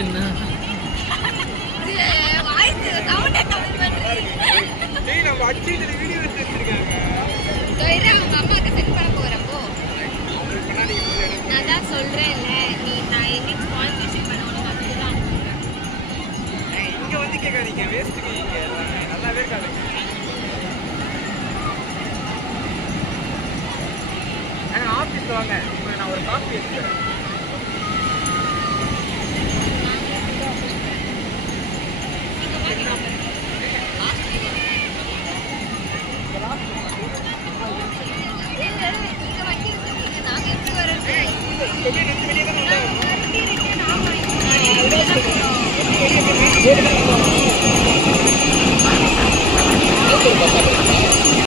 என்ன அவங்க அம்மாவுக்கு செட் பண்ண போறப்போ நான் தான் சொல்றேன்ல, நீ நான் என்னைக்கு ஸ்பான்சர்ஷிப் பண்ண உனக்கு அதுதான் இங்க வந்து கேட்காதீங்க, வேஸ்ட்டுங்க. இங்க நல்லாவே இருக்காதுங்க. ஆஃபீஸ் வாங்க, உங்களுக்கு நான் ஒரு காஃபி எடுத்துக்கிறேன். நாங்க எப்படி வரோம்